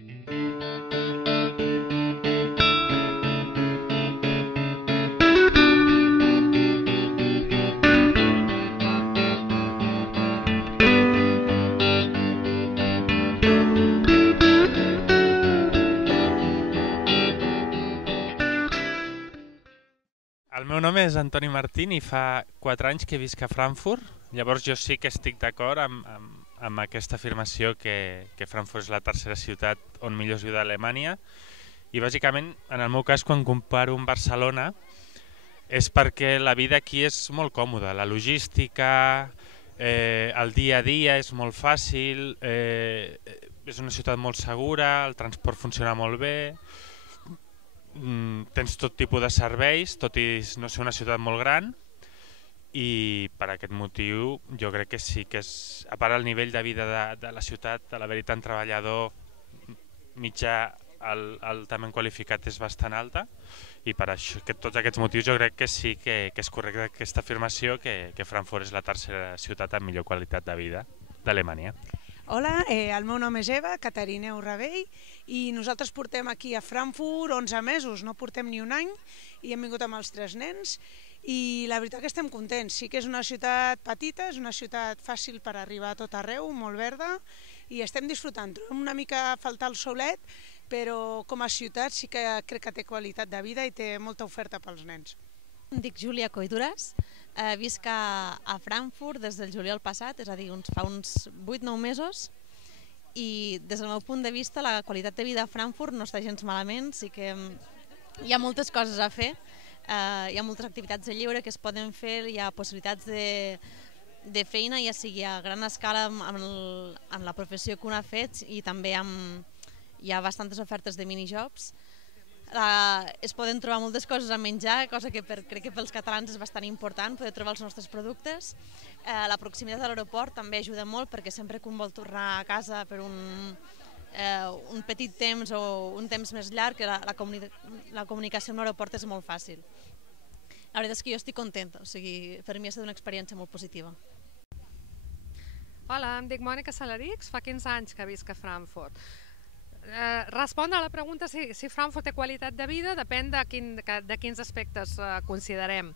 El meu nom és Antoni Martín i fa 4 anys que visc a Frankfurt. Llavors jo sí que estic d'acord amb aquesta afirmació que Frankfurt és la tercera ciutat on millor es viu d'Alemanya. I bàsicament, en el meu cas, quan comparo amb Barcelona, és perquè la vida aquí és molt còmoda. La logística, el dia a dia és molt fàcil, és una ciutat molt segura, el transport funciona molt bé, tens tot tipus de serveis, tot i no ser una ciutat molt gran, i per aquest motiu jo crec que sí que és, a part el nivell de vida de la ciutat, de l'haver-hi tant treballador mitjà, altament qualificat és bastant alta, i per això, tots aquests motius jo crec que sí que és correcta aquesta afirmació que Frankfurt és la tercera ciutat amb millor qualitat de vida d'Alemanya. Hola, el meu nom és Eva, Catarineu Ravell, i nosaltres portem aquí a Frankfurt 11 mesos, no portem ni un any, i hem vingut amb els 3 nens, i la veritat que estem contents. Sí que és una ciutat petita, és una ciutat fàcil per arribar a tot arreu, molt verda, i estem disfrutant. Trobem una mica a faltar el solet, però com a ciutat sí que crec que té qualitat de vida i té molta oferta pels nens. Em dic Júlia Coidures, visc a Frankfurt des del juliol passat, és a dir, fa uns 8-9 mesos, i des del meu punt de vista la qualitat de vida a Frankfurt no està gens malament, sí que hi ha moltes coses a fer, hi ha moltes activitats de lleure que es poden fer, hi ha possibilitats de feina, ja sigui a gran escala en la professió que un ha fet, i també hi ha bastantes ofertes de minijobs. Es poden trobar moltes coses a menjar, cosa que crec que pels catalans és bastant important, poder trobar els nostres productes. La proximitat de l'aeroport també ajuda molt, perquè sempre que un vol tornar a casa per un petit temps o un temps més llarg, la comunicació amb l'aeroport és molt fàcil. La veritat és que jo estic contenta, o sigui, per mi ha estat una experiència molt positiva. Hola, em dic Mònica Salarix, fa 15 anys que visc a Frankfurt. Respondre a la pregunta si Frankfurt té qualitat de vida depèn de quins aspectes considerem.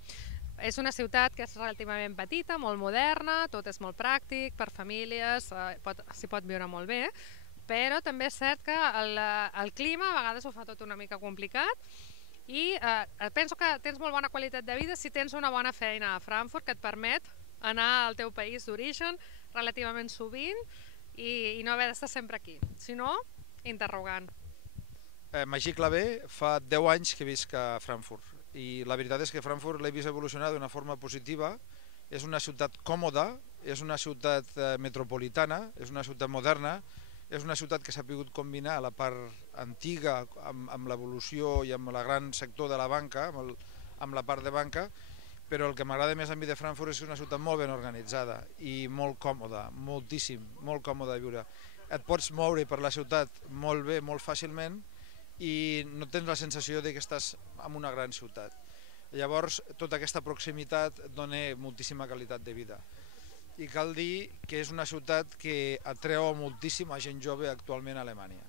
És una ciutat que és relativament petita, molt moderna, tot és molt pràctic, per famílies, s'hi pot viure molt bé, però també és cert que el clima a vegades ho fa tot una mica complicat, i penso que tens molt bona qualitat de vida si tens una bona feina a Frankfurt que et permet anar al teu país d'origen relativament sovint i no haver d'estar sempre aquí. Si no, interrogant. Magí Clavé, fa 10 anys que visc a Frankfurt, i la veritat és que Frankfurt l'he vist evolucionar d'una forma positiva. És una ciutat còmoda, és una ciutat metropolitana, és una ciutat moderna, és una ciutat que s'ha pogut combinar la part antiga amb l'evolució i amb el gran sector de la banca, amb la part de banca, però el que m'agrada més a mi de Frankfurt és una ciutat molt ben organitzada i molt còmoda, moltíssim, molt còmoda de viure. Et pots moure per la ciutat molt bé, molt fàcilment, i no tens la sensació que estàs en una gran ciutat. Llavors, tota aquesta proximitat et dona moltíssima qualitat de vida. I cal dir que és una ciutat que atreu moltíssima gent jove actualment a Alemanya.